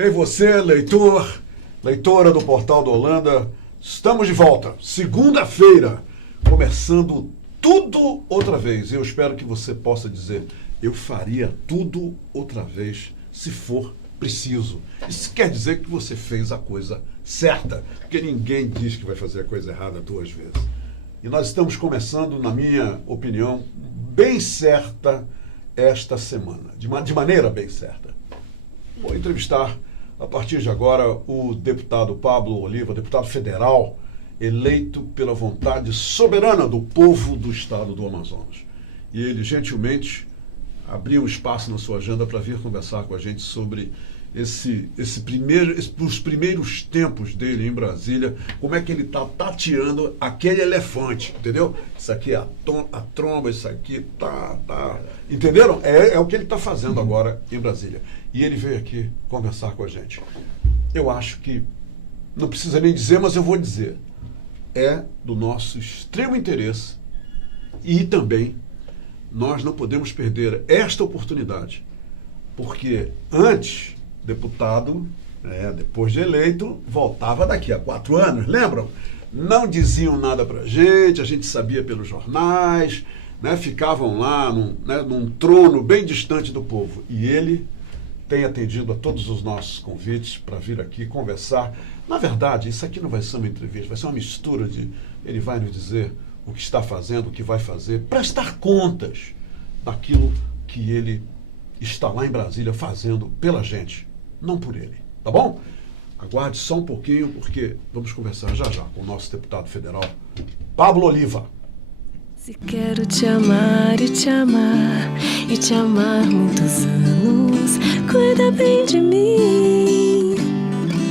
Ei, você, leitor, leitora do Portal da Holanda, estamos de volta. Segunda-feira, começando tudo outra vez. Eu espero que você possa dizer, eu faria tudo outra vez, se for preciso. Isso quer dizer que você fez a coisa certa, porque ninguém diz que vai fazer a coisa errada 2 vezes. E nós estamos começando, na minha opinião, bem certa esta semana, de maneira bem certa. Vou entrevistar, a partir de agora, o deputado Pablo Oliva, deputado federal, eleito pela vontade soberana do povo do estado do Amazonas. E ele, gentilmente, abriu um espaço na sua agenda para vir conversar com a gente sobre os primeiros tempos dele em Brasília, como é que ele está tateando aquele elefante, entendeu? Isso aqui é a tromba, isso aqui tá. Entenderam? É o que ele está fazendo agora em Brasília. E ele veio aqui conversar com a gente. Eu acho que, não precisa nem dizer, mas eu vou dizer, é do nosso extremo interesse e também nós não podemos perder esta oportunidade, porque antes, deputado, depois de eleito, voltava daqui a 4 anos, lembram? Não diziam nada pra gente, a gente sabia pelos jornais, ficavam lá num trono bem distante do povo. E ele tem atendido a todos os nossos convites para vir aqui conversar. Na verdade, isso aqui não vai ser uma entrevista, vai ser uma mistura de... Ele vai nos dizer o que está fazendo, o que vai fazer, prestar contas daquilo que ele está lá em Brasília fazendo pela gente, não por ele, tá bom? Aguarde só um pouquinho, porque vamos conversar já com o nosso deputado federal, Pablo Oliva. Se quero te amar e te amar, e te amar muitos anos, cuida bem de mim.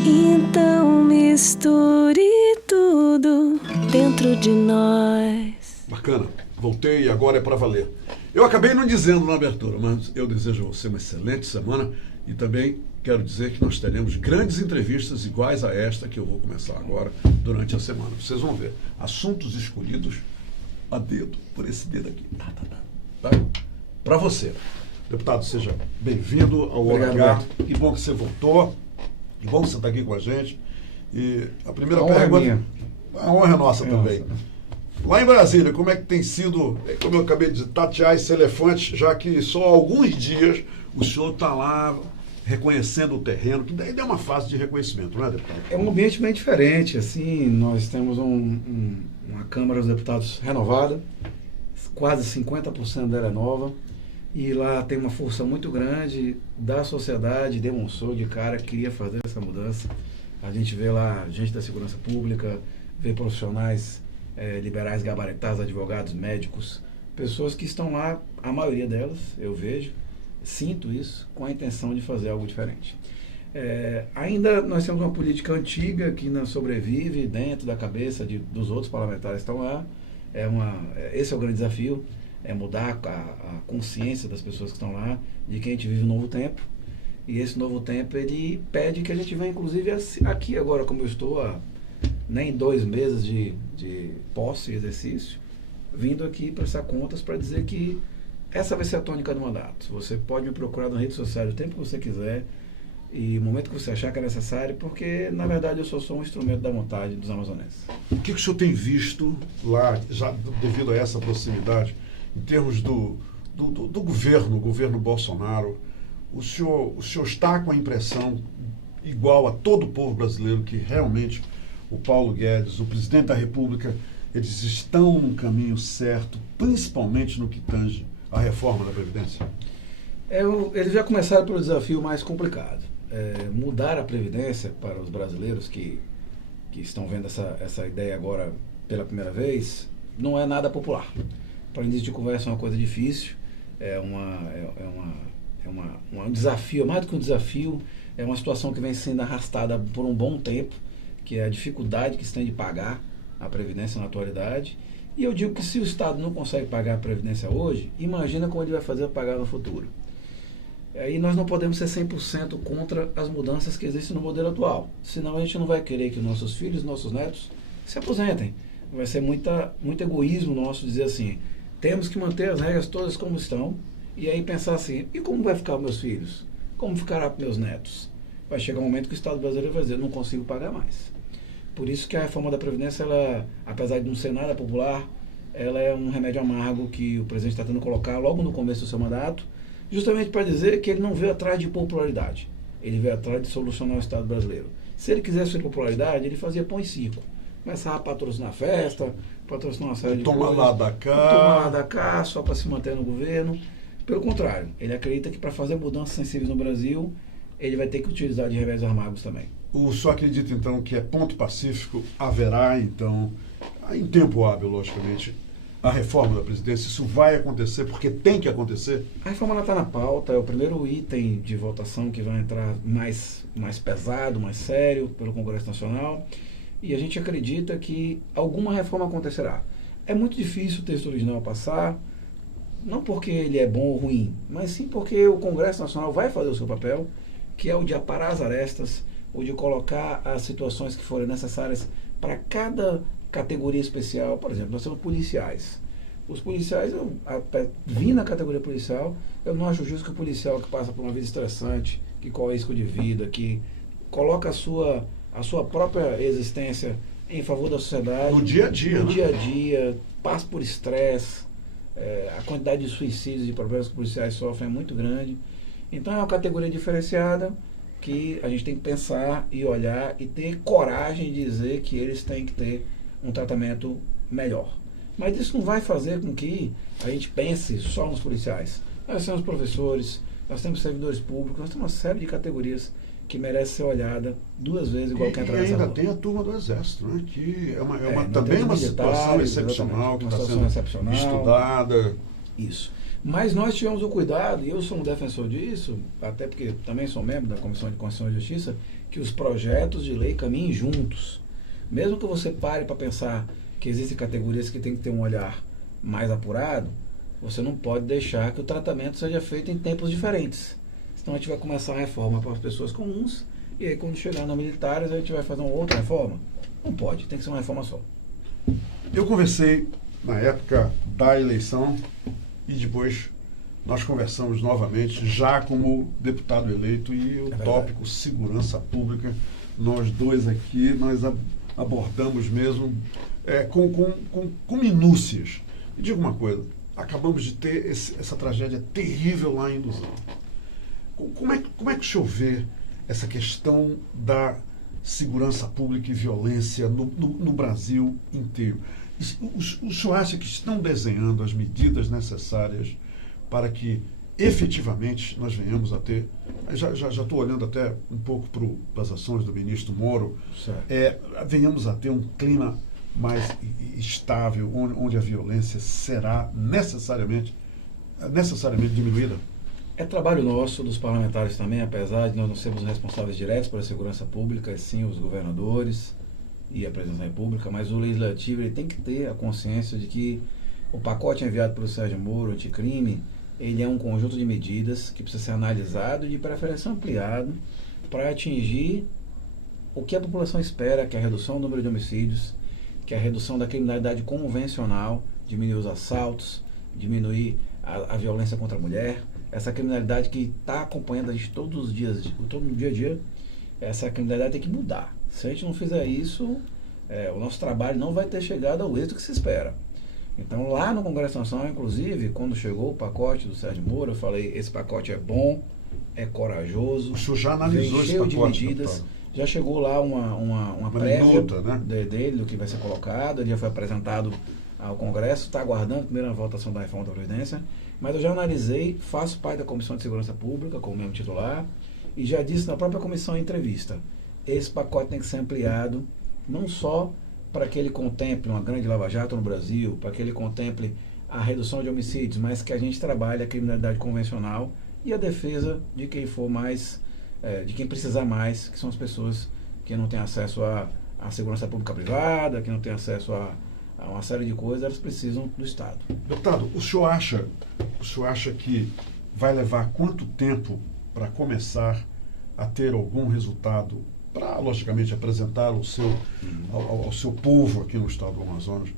Então misture tudo dentro de nós. Bacana, voltei e agora é para valer. Eu acabei não dizendo na abertura, mas eu desejo a você uma excelente semana e também quero dizer que nós teremos grandes entrevistas iguais a esta que eu vou começar agora durante a semana. Vocês vão ver assuntos escolhidos a dedo, por esse dedo aqui. Tá? Para você. Deputado, seja bem-vindo ao Hora H. Que bom que você voltou. Que bom que você está aqui com a gente. E a primeira pergunta... A honra é nossa também. Lá em Brasília, como é que tem sido, como eu acabei de tatear esse elefante, já que só há alguns dias o senhor está lá reconhecendo o terreno, que daí é uma fase de reconhecimento, não é, deputado? É um ambiente bem diferente, assim, nós temos uma Câmara dos Deputados renovada, quase 50% dela é nova, e lá tem uma força muito grande da sociedade, demonstrou de cara que queria fazer essa mudança. A gente vê lá gente da segurança pública, vê profissionais liberais gabaritados, advogados, médicos, pessoas que estão lá, a maioria delas, eu vejo, sinto isso, com a intenção de fazer algo diferente. Ainda nós temos uma política antiga que não sobrevive dentro da cabeça dos outros parlamentares que estão lá. Esse é o grande desafio, é mudar a consciência das pessoas que estão lá, de que a gente vive um novo tempo. E esse novo tempo, ele pede que a gente venha, inclusive, aqui agora, como eu estou há nem 2 meses de posse e exercício, vindo aqui prestar contas para dizer que essa vai ser a tônica do mandato. Você pode me procurar nas redes sociais o tempo que você quiser e o momento que você achar que é necessário, porque, na verdade, eu sou só um instrumento da vontade dos amazonenses. O que o senhor tem visto lá, já devido a essa proximidade, em termos do governo Bolsonaro? O senhor está com a impressão, igual a todo o povo brasileiro, que realmente o Paulo Guedes, o presidente da República, eles estão no caminho certo, principalmente no que tange à reforma da Previdência? Eles já começaram pelo desafio mais complicado. Mudar a Previdência para os brasileiros que estão vendo essa ideia agora pela primeira vez, não é nada popular. Para início de conversa é uma coisa difícil, um desafio, mais do que um desafio, é uma situação que vem sendo arrastada por um bom tempo, que é a dificuldade que se tem de pagar a Previdência na atualidade. E eu digo que se o Estado não consegue pagar a Previdência hoje, imagina como ele vai fazer para pagar no futuro. E nós não podemos ser 100% contra as mudanças que existem no modelo atual. Senão a gente não vai querer que nossos filhos, nossos netos se aposentem. Vai ser muito egoísmo nosso dizer assim, temos que manter as regras todas como estão, e aí pensar assim, e como vai ficar meus filhos? Como ficará para meus netos? vai chegar um momento que o Estado brasileiro vai dizer, não consigo pagar mais. Por isso que a reforma da Previdência, ela, apesar de não ser nada popular, ela é um remédio amargo que o presidente está tentando colocar logo no começo do seu mandato, justamente para dizer que ele não veio atrás de popularidade, ele veio atrás de solucionar o Estado brasileiro. Se ele quisesse ter popularidade, ele fazia pão e circo. Começava a patrocinar festa, patrocinar uma série de coisas. Toma lá da cá. Toma lá da cá, só para se manter no governo. Pelo contrário, ele acredita que para fazer mudanças sensíveis no Brasil, ele vai ter que utilizar de remédios amargos também. O senhor acredita, então, que é ponto pacífico, haverá, então, em tempo hábil, logicamente, a reforma da Previdência? Isso vai acontecer porque tem que acontecer? A reforma está na pauta, é o primeiro item de votação que vai entrar mais pesado, mais sério pelo Congresso Nacional, e a gente acredita que alguma reforma acontecerá. É muito difícil o texto original passar, não porque ele é bom ou ruim, mas sim porque o Congresso Nacional vai fazer o seu papel, que é o de aparar as arestas, o de colocar as situações que forem necessárias para cada categoria especial. Por exemplo, nós temos policiais. Os policiais, vindo na categoria policial, eu não acho justo que o policial que passa por uma vida estressante, que corre risco de vida, que coloca a sua própria existência em favor da sociedade. No dia a dia, No né? dia a dia, passa por estresse, a quantidade de suicídios e problemas que os policiais sofrem é muito grande. Então é uma categoria diferenciada que a gente tem que pensar e olhar e ter coragem de dizer que eles têm que ter um tratamento melhor. Mas isso não vai fazer com que a gente pense só nos policiais. Nós temos professores, nós temos servidores públicos, nós temos uma série de categorias que merece ser olhada duas vezes igual quem atravessa a ainda rua. tem a turma do Exército, né? Que nós também é uma temos situação militares, excepcional, que exatamente, está uma sendo situação excepcional. estudada. Isso. Mas nós tivemos o cuidado, e eu sou um defensor disso, até porque também sou membro da Comissão de Constituição e Justiça, que os projetos de lei caminhem juntos. Mesmo que você pare para pensar que existem categorias que têm que ter um olhar mais apurado, você não pode deixar que o tratamento seja feito em tempos diferentes. Senão a gente vai começar a reforma para as pessoas comuns, e aí quando chegar nos militares a gente vai fazer uma outra reforma. Não pode, tem que ser uma reforma só. Eu conversei na época da eleição e depois nós conversamos novamente, já como deputado eleito, e o tópico segurança pública, nós dois aqui, nós abordamos mesmo com minúcias. E digo uma coisa, acabamos de ter essa tragédia terrível lá em Luzão. Como é que o senhor vê essa questão da segurança pública e violência no Brasil inteiro? O senhor acha que estão desenhando as medidas necessárias para que efetivamente nós venhamos a ter, já estou olhando até um pouco para as ações do ministro Moro, venhamos a ter um clima mais estável, onde a violência será necessariamente diminuída? É trabalho nosso, dos parlamentares também, apesar de nós não sermos responsáveis diretos pela segurança pública, e sim os governadores e a presidência da República, mas o Legislativo ele tem que ter a consciência de que o pacote enviado pelo Sérgio Moro, anticrime, ele é um conjunto de medidas que precisa ser analisado e de preferência ampliado para atingir o que a população espera, que é a redução do número de homicídios, que é a redução da criminalidade convencional, diminuir os assaltos, diminuir a violência contra a mulher, essa criminalidade que está acompanhando a gente todos os dias, todo no dia a dia, essa criminalidade tem que mudar. Se a gente não fizer isso, o nosso trabalho não vai ter chegado ao êxito que se espera. Então, lá no Congresso Nacional, inclusive, quando chegou o pacote do Sérgio Moro, eu falei, esse pacote é bom, é corajoso, o senhor já analisou esse pacote, de medidas, deputado? Já chegou lá uma prévia minuta, né? dele, do que vai ser colocado, ele já foi apresentado ao Congresso, está aguardando a primeira votação da reforma da Previdência, mas eu já analisei, faço parte da Comissão de Segurança Pública, como membro titular, e já disse na própria comissão em entrevista, esse pacote tem que ser ampliado, não só para que ele contemple uma grande lava-jato no Brasil, para que ele contemple a redução de homicídios, mas que a gente trabalhe a criminalidade convencional e a defesa de quem for mais, de quem precisar mais, que são as pessoas que não têm acesso à segurança pública privada, que não têm acesso a uma série de coisas, elas precisam do Estado. Deputado, o senhor acha que vai levar quanto tempo para começar a ter algum resultado, para, logicamente, apresentar ao seu povo aqui no estado do Amazonas,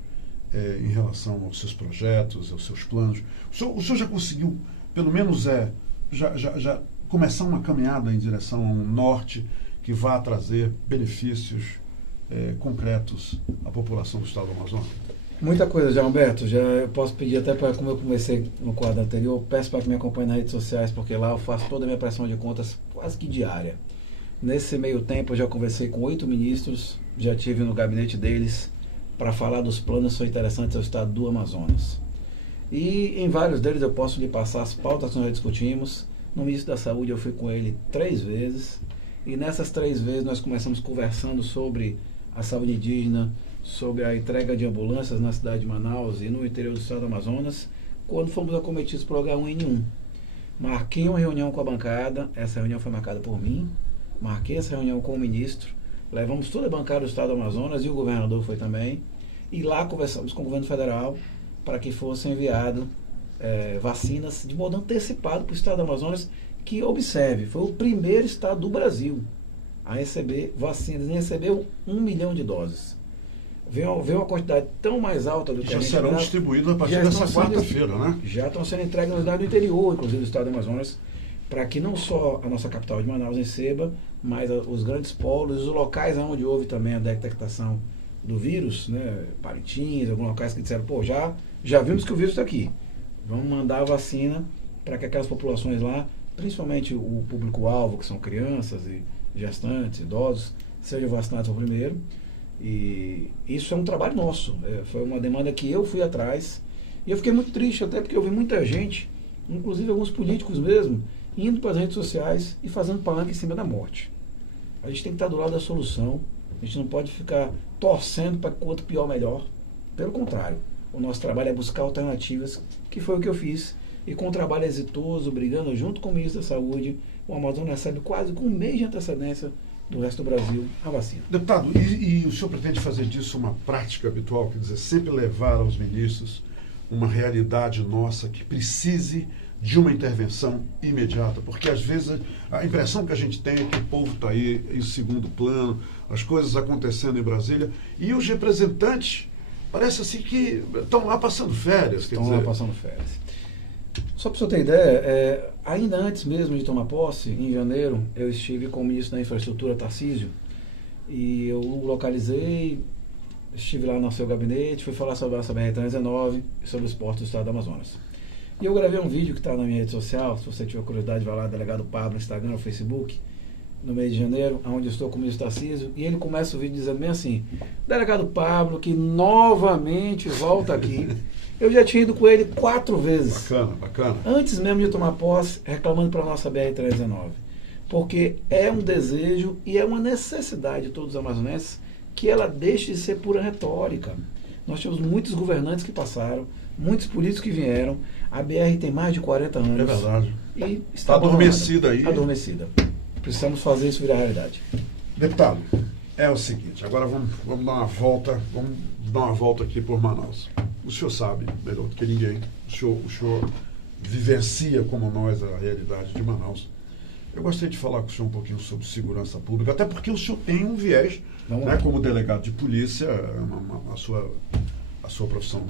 em relação aos seus projetos, aos seus planos? O senhor já conseguiu, pelo menos, já começar uma caminhada em direção a um norte que vá trazer benefícios concretos à população do estado do Amazonas? Muita coisa já, Humberto. Já eu posso pedir até para, como eu comecei no quadro anterior, peço para que me acompanhe nas redes sociais, porque lá eu faço toda a minha prestação de contas quase que diária. Nesse meio tempo eu já conversei com 8 ministros, já estive no gabinete deles para falar dos planos que são interessantes ao estado do Amazonas. E em vários deles eu posso lhe passar as pautas que nós já discutimos. No Ministro da Saúde eu fui com ele 3 vezes, e nessas 3 vezes nós começamos conversando sobre a saúde indígena, sobre a entrega de ambulâncias na cidade de Manaus e no interior do estado do Amazonas, quando fomos acometidos por H1N1. Marquei uma reunião com a bancada, essa reunião foi marcada por mim, marquei essa reunião com o ministro, levamos toda a bancada do estado do Amazonas e o governador foi também, e lá conversamos com o governo federal para que fossem enviadas vacinas de modo antecipado para o estado do Amazonas, que, observe, foi o primeiro estado do Brasil a receber vacinas, e recebeu 1 milhão de doses. Veio uma quantidade tão mais alta do que já a gente serão esperava. distribuídos a partir dessa quarta-feira, né? Já estão sendo entregues na cidade do interior, inclusive do estado do Amazonas, para que não só a nossa capital de Manaus receba, mas os grandes polos, os locais onde houve também a detectação do vírus, né, Parintins, alguns locais que disseram, pô, já vimos que o vírus está aqui. Vamos mandar a vacina para que aquelas populações lá, principalmente o público-alvo, que são crianças e gestantes, idosos, sejam vacinados ao primeiro. E isso é um trabalho nosso. Foi uma demanda que eu fui atrás. E eu fiquei muito triste, até porque eu vi muita gente, inclusive alguns políticos mesmo, indo para as redes sociais e fazendo palanque em cima da morte. A gente tem que estar do lado da solução. A gente não pode ficar torcendo para quanto pior, melhor. Pelo contrário, o nosso trabalho é buscar alternativas, que foi o que eu fiz. E com um trabalho exitoso, brigando junto com o ministro da Saúde, o Amazonas recebe quase com 1 mês de antecedência do resto do Brasil a vacina. Deputado, e o senhor pretende fazer disso uma prática habitual, quer dizer, sempre levar aos ministros uma realidade nossa que precise de uma intervenção imediata? Porque às vezes a impressão que a gente tem é que o povo está aí em segundo plano, as coisas acontecendo em Brasília, e os representantes parece assim que estão lá passando férias. Estão lá passando férias. Só para o senhor ter ideia, ainda antes mesmo de tomar posse, em janeiro, eu estive com o ministro da Infraestrutura, Tarcísio, e eu o localizei, estive lá no seu gabinete, fui falar sobre a BR-319 e sobre os portos do estado do Amazonas. E eu gravei um vídeo que está na minha rede social, se você tiver curiosidade, vai lá, delegado Pablo, no Instagram, no Facebook, no mês de janeiro, onde eu estou com o ministro Tarcísio, e ele começa o vídeo dizendo bem assim, delegado Pablo, que novamente volta aqui. Eu já tinha ido com ele 4 vezes. Bacana, bacana. Antes mesmo de tomar posse, reclamando para a nossa BR-319. Porque é um desejo e é uma necessidade de todos os amazonenses que ela deixe de ser pura retórica. Nós tivemos muitos governantes que passaram, muitos políticos que vieram. A BR tem mais de 40 anos. É verdade. E está adormecida aí. Adormecida. Precisamos fazer isso virar realidade. Deputado, é o seguinte, agora vamos dar uma volta aqui por Manaus. O senhor sabe, melhor do que ninguém, o senhor vivencia como nós a realidade de Manaus. Eu gostaria de falar com o senhor um pouquinho sobre segurança pública, até porque o senhor tem um viés, né, como delegado de polícia, a sua profissão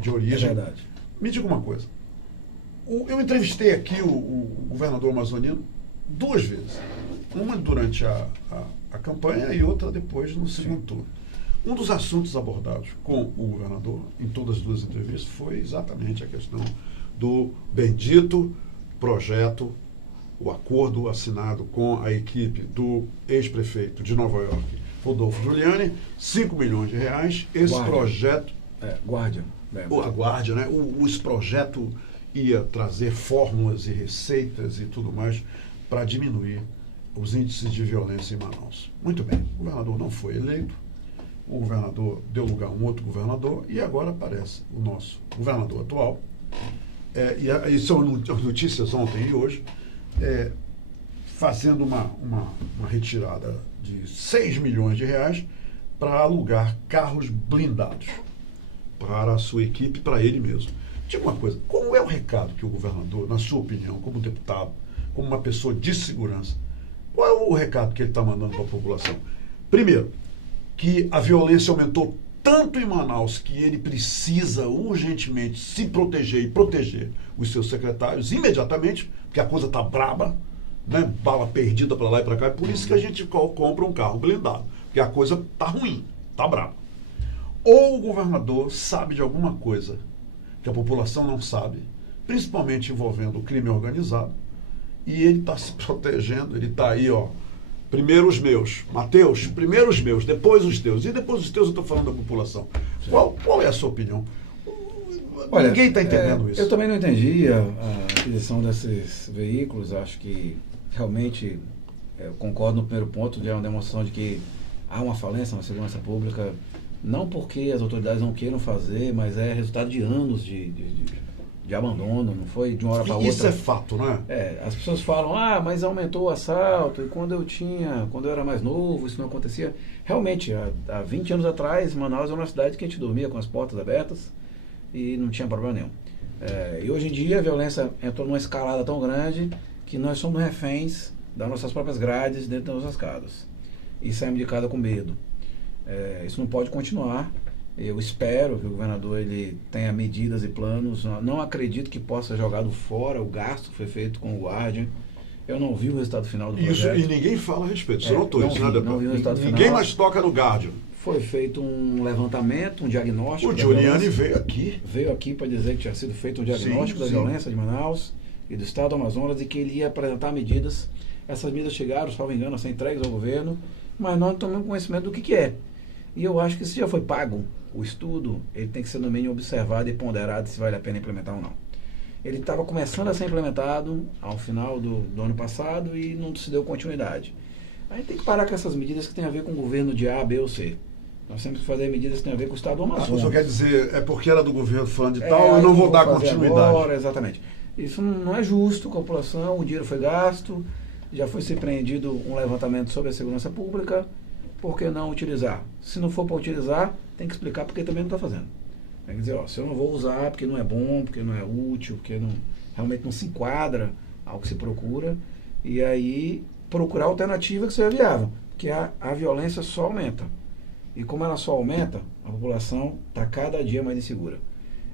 de origem. É verdade. Me diga uma coisa. Eu entrevistei aqui o governador amazoniano 2 vezes. Uma durante a campanha e outra depois no segundo turno. Um dos assuntos abordados com o governador, em todas as 2 entrevistas, foi exatamente a questão do bendito projeto, o acordo assinado com a equipe do ex-prefeito de Nova York, Rodolfo Giuliani, 5 milhões de reais. Esse projeto... Guardian. A Guardian, né? Esse projeto ia trazer fórmulas e receitas e tudo mais para diminuir os índices de violência em Manaus. Muito bem, o governador não foi eleito, o governador deu lugar a um outro governador e agora aparece o nosso governador atual. E são notícias ontem e hoje, fazendo uma retirada de 6 milhões de reais para alugar carros blindados para a sua equipe, para ele mesmo. Diga uma coisa, qual é o recado que o governador, na sua opinião, como deputado, como uma pessoa de segurança, qual é o recado que ele está mandando para a população? Primeiro, que a violência aumentou tanto em Manaus, que ele precisa urgentemente se proteger e proteger os seus secretários imediatamente, porque a coisa está braba, né? Bala perdida para lá e para cá, é por isso que a gente compra um carro blindado, porque a coisa está ruim, está braba. Ou o governador sabe de alguma coisa que a população não sabe, principalmente envolvendo o crime organizado, e ele está se protegendo, ele está aí, ó, primeiro os meus, Mateus, primeiro os meus, depois os teus, e depois os teus eu estou falando da população. Qual é a sua opinião? Olha, ninguém está entendendo isso. Eu também não entendi a aquisição desses veículos, acho que realmente eu concordo no primeiro ponto, de uma demonstração de que há uma falência na segurança pública, não porque as autoridades não queiram fazer, mas é resultado de anos de abandono, não foi de uma hora para outra. Isso é fato, não é? As pessoas falam, mas aumentou o assalto, e quando eu era mais novo, isso não acontecia. Realmente, há 20 anos atrás, Manaus era uma cidade que a gente dormia com as portas abertas e não tinha problema nenhum. E hoje em dia a violência entrou numa escalada tão grande que nós somos reféns das nossas próprias grades dentro das nossas casas. E saímos de casa com medo. Isso não pode continuar. Eu espero que o governador ele tenha medidas e planos. Não acredito que possa ser jogado fora o gasto que foi feito com o Guardian. Eu não vi o resultado final do projeto. Isso, e ninguém fala a respeito. Você notou isso, né, não vi o resultado Ninguém final. mais toca no Guardian. Foi feito um levantamento, um diagnóstico. O Giuliani veio aqui. Veio aqui para dizer que tinha sido feito um diagnóstico da violência de Manaus e do estado do Amazonas e que ele ia apresentar medidas. Essas medidas chegaram, salvo engano, a ser entregues ao governo, mas nós não tomamos conhecimento do que é. E eu acho que se já foi pago o estudo, ele tem que ser no mínimo observado e ponderado se vale a pena implementar ou não. Ele estava começando a ser implementado ao final do ano passado e não se deu continuidade. A gente tem que parar com essas medidas que têm a ver com o governo de A, B ou C. Nós temos que fazer medidas que têm a ver com o estado do Amazonas. O senhor quer dizer, é porque era do governo fulano de tal, eu não vou dar continuidade. Agora, exatamente. Isso não é justo com a população, o dinheiro foi gasto, já foi surpreendido um levantamento sobre a segurança pública, por que não utilizar? Se não for para utilizar, tem que explicar porque também não está fazendo. Tem que dizer, se eu não vou usar porque não é bom, porque não é útil, porque realmente não se enquadra ao que se procura, e aí procurar alternativa que seja viável, porque a violência só aumenta. E como ela só aumenta, a população está cada dia mais insegura.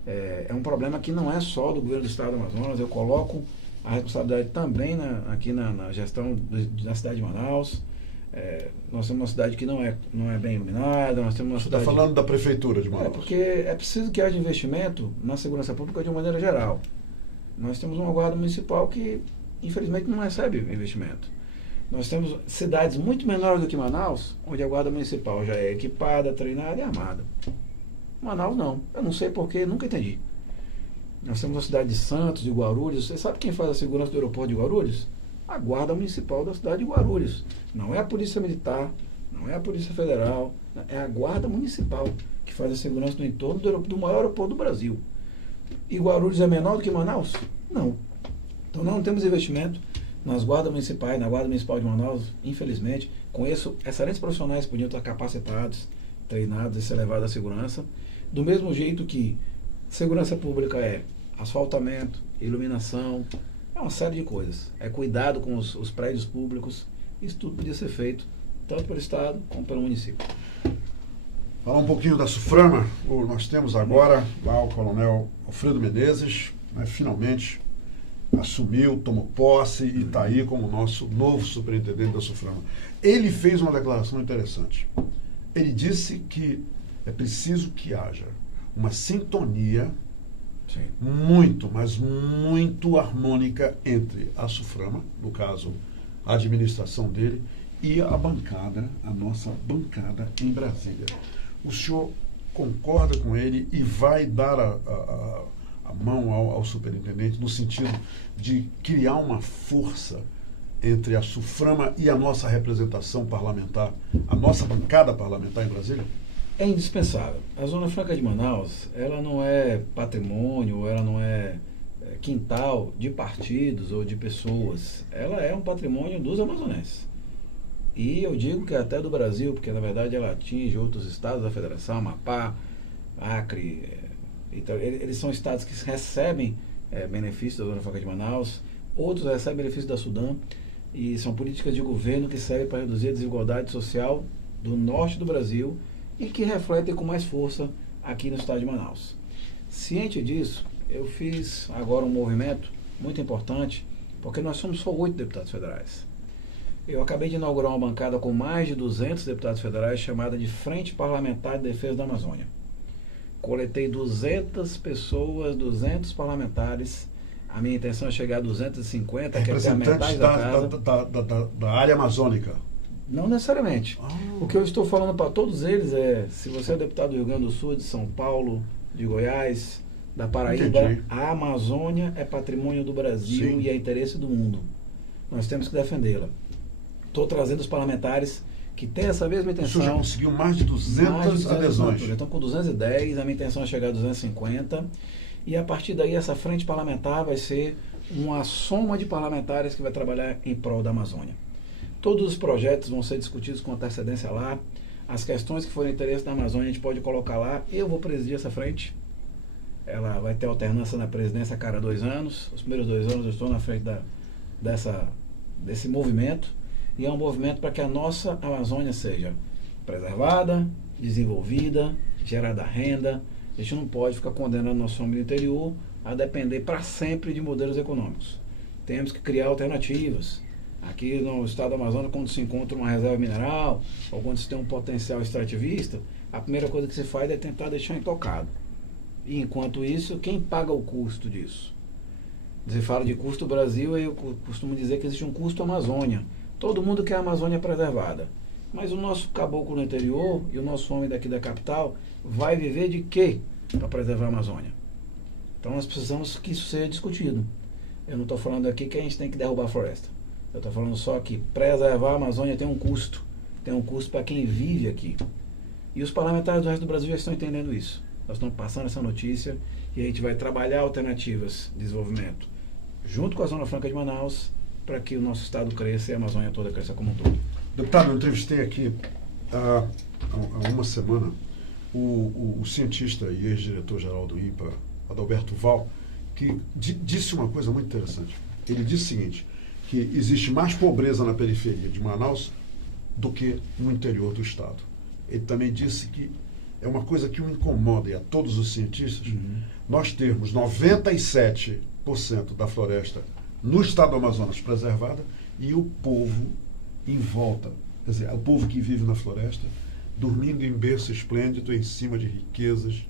É um problema que não é só do governo do estado do Amazonas, eu coloco a responsabilidade também aqui na gestão da cidade de Manaus. Nós temos uma cidade que não é bem iluminada, nós temos uma cidade... Você está falando da prefeitura de Manaus? Porque é preciso que haja investimento na segurança pública de uma maneira geral. Nós temos uma guarda municipal que, infelizmente, não recebe investimento. Nós temos cidades muito menores do que Manaus, onde a guarda municipal já é equipada, treinada e armada. Manaus não. Eu não sei porquê, nunca entendi. Nós temos a cidade de Santos, de Guarulhos. Você sabe quem faz a segurança do aeroporto de Guarulhos? A guarda municipal da cidade de Guarulhos. Não é a polícia militar, não é a polícia federal, é a guarda municipal que faz a segurança no entorno do maior aeroporto do Brasil. E Guarulhos é menor do que Manaus? Não. Então nós não temos investimento nas guardas municipais, na guarda municipal de Manaus, infelizmente. Conheço excelentes profissionais que podiam estar capacitados, treinados e ser levados à segurança. Do mesmo jeito que segurança pública é asfaltamento, iluminação, é uma série de coisas. É cuidado com os prédios públicos. Isso tudo podia ser feito, tanto pelo Estado como pelo município. Falar um pouquinho da SUFRAMA. Nós temos agora lá o coronel Alfredo Menezes, né, finalmente assumiu, tomou posse e está aí como nosso novo superintendente da SUFRAMA. Ele fez uma declaração interessante. Ele disse que é preciso que haja uma sintonia muito, mas muito harmônica entre a SUFRAMA, no caso, a administração dele, e a bancada, a nossa bancada em Brasília. O senhor concorda com ele e vai dar a mão ao superintendente no sentido de criar uma força entre a SUFRAMA e a nossa representação parlamentar, a nossa bancada parlamentar em Brasília? É indispensável. A Zona Franca de Manaus, ela não é patrimônio, ela não é quintal de partidos ou de pessoas. Ela é um patrimônio dos amazonenses. E eu digo que até do Brasil, porque na verdade ela atinge outros estados da federação, Amapá, Acre. Então, eles são estados que recebem benefícios da Zona Franca de Manaus, outros recebem benefícios da Sudam, e são políticas de governo que servem para reduzir a desigualdade social do norte do Brasil e que refletem com mais força aqui no estado de Manaus. Ciente disso, eu fiz agora um movimento muito importante, porque nós somos só 8 deputados federais. Eu acabei de inaugurar uma bancada com mais de 200 deputados federais, chamada de Frente Parlamentar de Defesa da Amazônia. Coletei 200 pessoas, 200 parlamentares. A minha intenção é chegar a 250, que é a metade da casa. Da área amazônica. Não necessariamente. O que eu estou falando para todos eles é, se você é deputado do Rio Grande do Sul, de São Paulo, de Goiás, da Paraíba, Entendi. a Amazônia é patrimônio do Brasil. Sim. E é interesse do mundo. Nós temos que defendê-la. Estou trazendo os parlamentares que têm essa mesma O intenção. senhor já conseguiu mais de 200 adesões. Estão com 210, a minha intenção é chegar a 250. E a partir daí essa frente parlamentar vai ser uma soma de parlamentares que vai trabalhar em prol da Amazônia. Todos os projetos vão ser discutidos com antecedência lá. As questões que forem interesse da Amazônia a gente pode colocar lá. Eu vou presidir essa frente. Ela vai ter alternância na presidência a cada 2 anos. Os primeiros 2 anos eu estou na frente desse movimento. E é um movimento para que a nossa Amazônia seja preservada, desenvolvida, gerada renda. A gente não pode ficar condenando nosso homem do interior a depender para sempre de modelos econômicos. Temos que criar alternativas. Aqui no estado do Amazonas, quando se encontra uma reserva mineral, ou quando se tem um potencial extrativista, a primeira coisa que se faz é tentar deixar intocado. E enquanto isso, quem paga o custo disso? Você fala de custo Brasil, e eu costumo dizer que existe um custo Amazônia. Todo mundo quer a Amazônia preservada. Mas o nosso caboclo no interior e o nosso homem daqui da capital vai viver de quê para preservar a Amazônia? Então nós precisamos que isso seja discutido. Eu não estou falando aqui que a gente tem que derrubar a floresta. Eu estou falando só que preservar a Amazônia tem um custo. Tem um custo para quem vive aqui. E os parlamentares do resto do Brasil já estão entendendo isso. Nós estamos passando essa notícia e a gente vai trabalhar alternativas de desenvolvimento junto com a Zona Franca de Manaus para que o nosso estado cresça e a Amazônia toda cresça como um todo. Deputado, eu entrevistei aqui há uma semana o cientista e ex-diretor-geral do INPA, Adalberto Val, que disse uma coisa muito interessante. Ele disse o seguinte, que existe mais pobreza na periferia de Manaus do que no interior do estado. Ele também disse que é uma coisa que o incomoda, e a todos os cientistas, nós termos 97% da floresta no estado do Amazonas preservada e o povo em volta, quer dizer, o povo que vive na floresta, dormindo em berço esplêndido em cima de riquezas,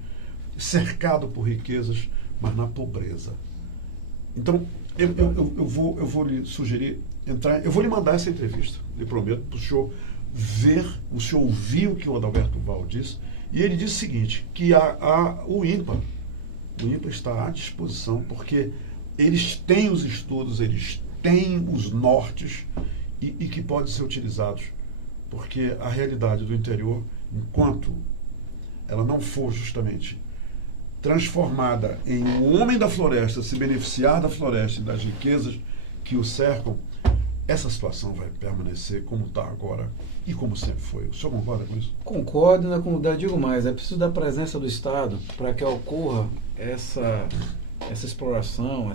cercado por riquezas, mas na pobreza. Então, eu vou lhe sugerir entrar, eu vou lhe mandar essa entrevista, lhe prometo, para o senhor ver, o senhor ouvir o que o Adalberto Val disse, e ele disse o seguinte, que o INPA está à disposição, porque eles têm os estudos, eles têm os nortes e que podem ser utilizados, porque a realidade do interior, enquanto ela não for justamente transformada em um homem da floresta, se beneficiar da floresta e das riquezas que o cercam, essa situação vai permanecer como está agora e como sempre foi. O senhor concorda com isso? Concordo, na comunidade digo mais, é preciso da presença do Estado para que ocorra essa exploração,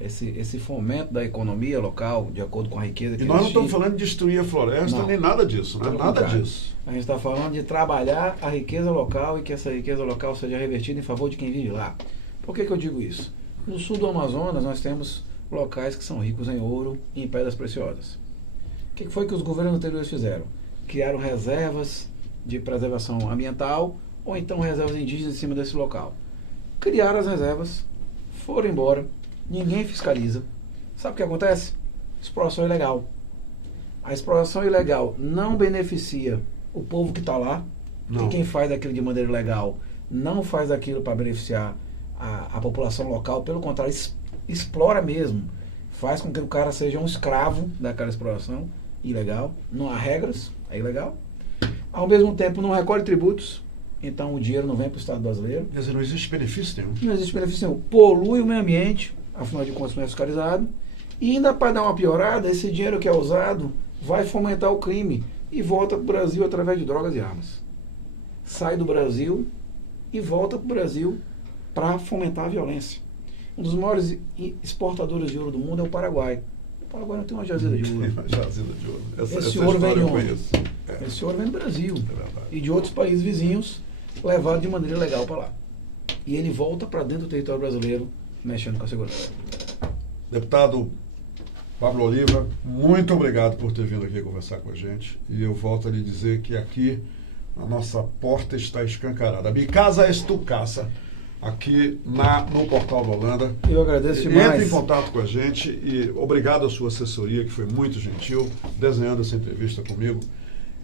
esse fomento da economia local, de acordo com a riqueza que E nós não existe. estamos falando de destruir a floresta, nem nada disso, né? Nada disso. A gente está falando de trabalhar a riqueza local e que essa riqueza local seja revertida em favor de quem vive lá. Por que eu digo isso? No sul do Amazonas nós temos locais que são ricos em ouro e em pedras preciosas. O que foi que os governos anteriores fizeram? Criaram reservas de preservação ambiental ou então reservas indígenas em cima desse local. Criaram as reservas, foram embora, ninguém fiscaliza. Sabe o que acontece? Exploração ilegal. A exploração ilegal não beneficia o povo que está lá, e quem faz aquilo de maneira ilegal não faz aquilo para beneficiar a população local, pelo contrário, explora mesmo. Faz com que o cara seja um escravo daquela exploração ilegal. Não há regras, é ilegal. Ao mesmo tempo não recolhe tributos, então o dinheiro não vem para o Estado brasileiro. Quer dizer, não existe benefício nenhum. Não existe benefício nenhum. Polui o meio ambiente, afinal de contas não é fiscalizado. E ainda para dar uma piorada, esse dinheiro que é usado vai fomentar o crime e volta para o Brasil através de drogas e armas. Sai do Brasil e volta para o Brasil para fomentar a violência. Um dos maiores exportadores de ouro do mundo é o Paraguai. O Paraguai não tem uma jazida de ouro. Tem uma jazida de ouro. Esse ouro vem de onde? Esse ouro vem do Brasil verdade. e de outros países vizinhos, levado de maneira legal para lá. E ele volta para dentro do território brasileiro, mexendo com a segurança. Deputado Pablo Oliva, muito obrigado por ter vindo aqui conversar com a gente. E eu volto a lhe dizer que aqui a nossa porta está escancarada. Mi casa es tu casa, aqui no Portal da Holanda. Eu agradeço demais. Entre em contato com a gente e obrigado à sua assessoria, que foi muito gentil, desenhando essa entrevista comigo.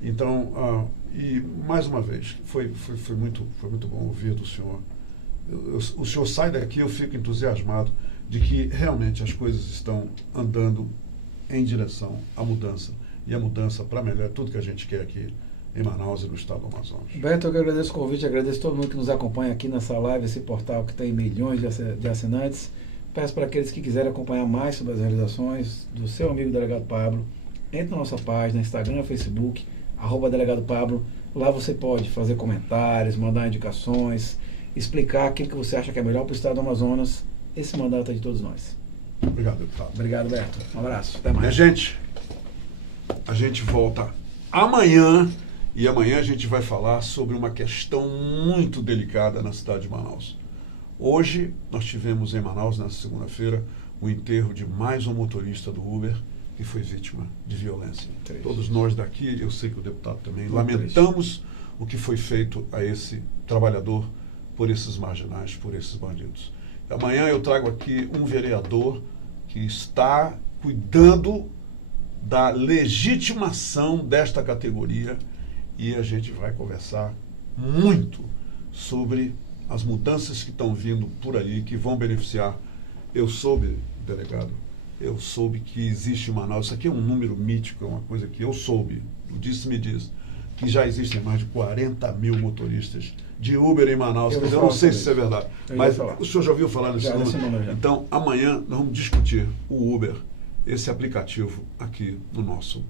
Então, e mais uma vez, foi muito bom ouvir do senhor. O senhor sai daqui, eu fico entusiasmado de que realmente as coisas estão andando em direção à mudança. E a mudança para melhor é tudo que a gente quer aqui em Manaus e no estado do Amazonas. Beto, eu agradeço o convite, agradeço todo mundo que nos acompanha aqui nessa live, esse portal que tem milhões de assinantes. Peço para aqueles que quiserem acompanhar mais sobre as realizações do seu amigo Delegado Pablo, entre na nossa página, Instagram, Facebook, @Delegado Pablo. Lá você pode fazer comentários, mandar indicações, explicar aquilo que você acha que é melhor para o estado do Amazonas. Esse mandato é de todos nós. Obrigado, deputado. Obrigado, Beto. Um abraço. Até mais. Minha gente, a gente volta amanhã e amanhã a gente vai falar sobre uma questão muito delicada na cidade de Manaus. Hoje nós tivemos em Manaus, nessa segunda-feira, o enterro de mais um motorista do Uber que foi vítima de violência. Triste. Todos nós daqui, eu sei que o deputado também, Muito lamentamos o que foi feito a esse trabalhador por esses marginais, por esses bandidos. Amanhã eu trago aqui um vereador que está cuidando da legitimação desta categoria e a gente vai conversar muito sobre as mudanças que estão vindo por aí, que vão beneficiar. Eu soube, delegado, eu soube que existe em Manaus, isso aqui é um número mítico, é uma coisa que eu soube, o disse-me diz, que já existem mais de 40 mil motoristas de Uber em Manaus. Eu não sei se isso é verdade, mas o senhor já ouviu falar nesse número? Então, amanhã nós vamos discutir o Uber, esse aplicativo aqui no nosso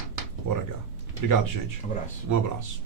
Hora H. Obrigado, gente. Um abraço. Um abraço.